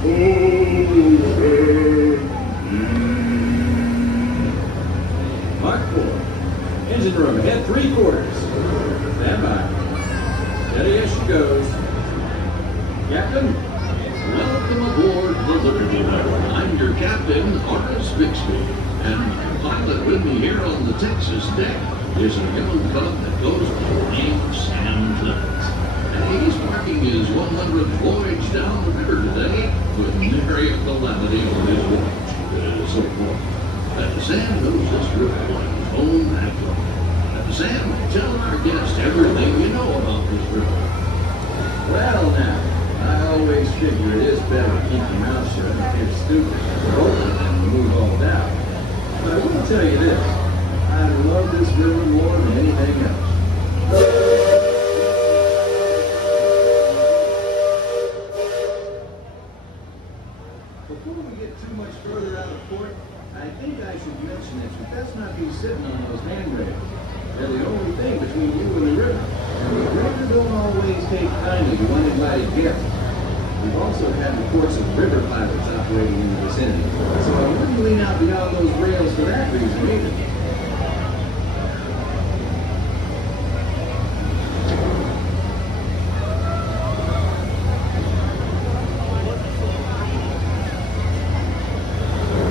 Mark 4. Engine room ahead 3/4. Stand by. Steady as she goes. Captain? Welcome aboard the Riverboat. I'm your captain, Horace Bixby, and pilot with me here on the Texas deck is a young cub that goes by the name of Sam Clemens. And he's marking his 100th voyage down the river today with nary a calamity on his watch. So far. Sam knows this river like his own backyard. Sam, tell our guests everything you know about this river. Well now, I always figure it is better to keep your mouth shut and get stupid or open than remove all doubt. But I will tell you this, I love this river more than anything else. Before we get too much further out of port, I think I should mention that you best not be sitting on those handrails. They're the only thing between you and the river. And the river don't always take kindly to uninvited guests. We've also had reports of river pilots operating in the vicinity, so I wouldn't lean out beyond those rails for that reason either.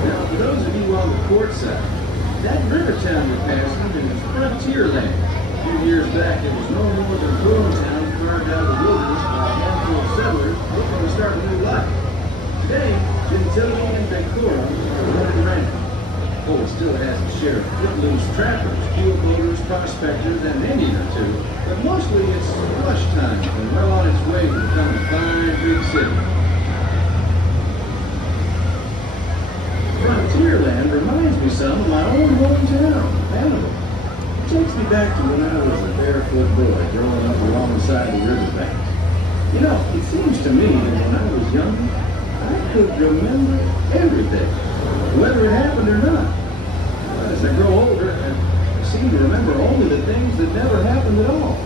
Now, for those of you on the port side, that river town you're passing is frontier land. A few years back, it was no more than a boom town carved out of the wilderness by a handful of settlers looking to start a new life. Today, Gentilly and Decorum are running around. Oh, it still has a share of footloose trappers, keel boaters, prospectors, and an Indian or two, but mostly it's flush time and well on its way to becoming a fine big city. Frontierland reminds me some of my own hometown, Hannibal. It takes me back to when I was a barefoot boy growing up alongside the riverbank. You know, it seems to me that when I was young, I could remember everything, whether it happened or not. But as I grow older, I seem to remember only the things that never happened at all.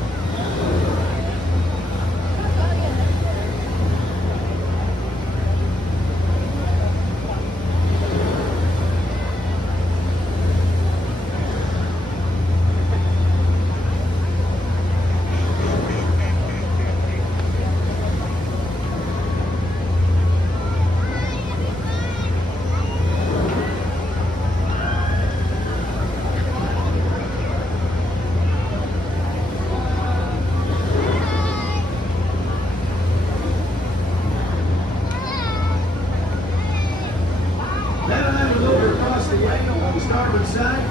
On the starboard side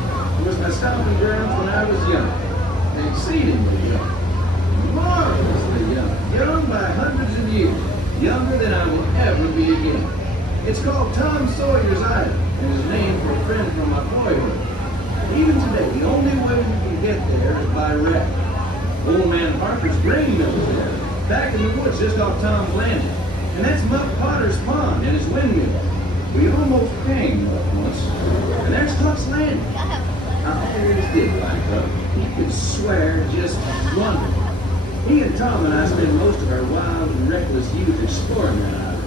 was my stomping grounds when I was young, exceedingly young, marvelously young, young by hundreds of years, younger than I will ever be again. It's called Tom Sawyer's Island, and is named for a friend from my boyhood. Even today, the only way you can get there is by raft. Old man Harper's grain mill is there, back in the woods just off Tom's Landing, and that's Muck Potter's pond and his windmill. We almost hanged Muck once. And there's Huck's Landing. I always did like Huck. He could swear just wonderful. He and Tom and I spent most of our wild and reckless youth exploring that island.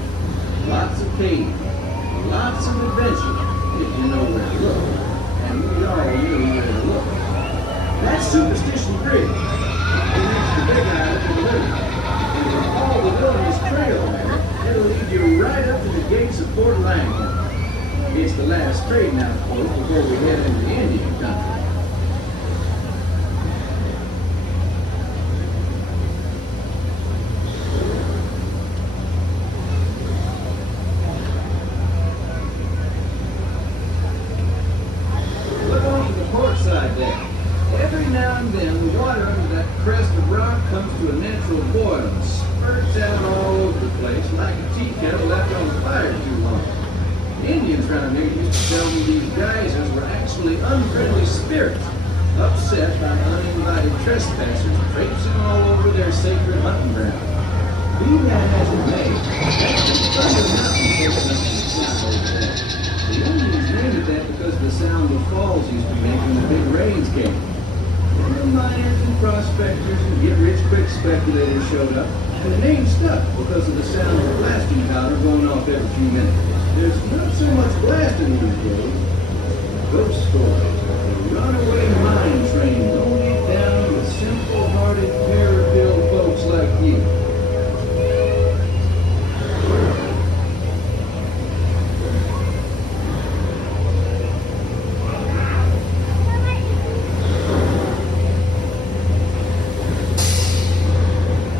Lots of caves, lots of adventure, if you know where to look. And we all knew where to look. That's Superstition Bridge. It connects the Big Island to the river. And if you follow the Wilderness Trail there, it'll lead you right up to the gates of Fort Langhorne. It's the last trading outpost before we head into the Indian country. Look on the port side there. Every now and then, the water under that crest of rock comes to a natural boil and spurts out all over the place like a tea kettle left on fire too long. The Indians around here used to tell me these geysers were actually unfriendly spirits, upset by uninvited trespassers traipsing all over their sacred hunting ground. Be that as it may, Thunder Mountain takes us to the flat over there. The Indians named it that because of the sound the falls used to make when the big rains came. Then the miners and prospectors and get-rich-quick speculators showed up, and the name stuck because of the sound of blasting powder going off every few minutes. There's not so much blasting these days, ghost stories.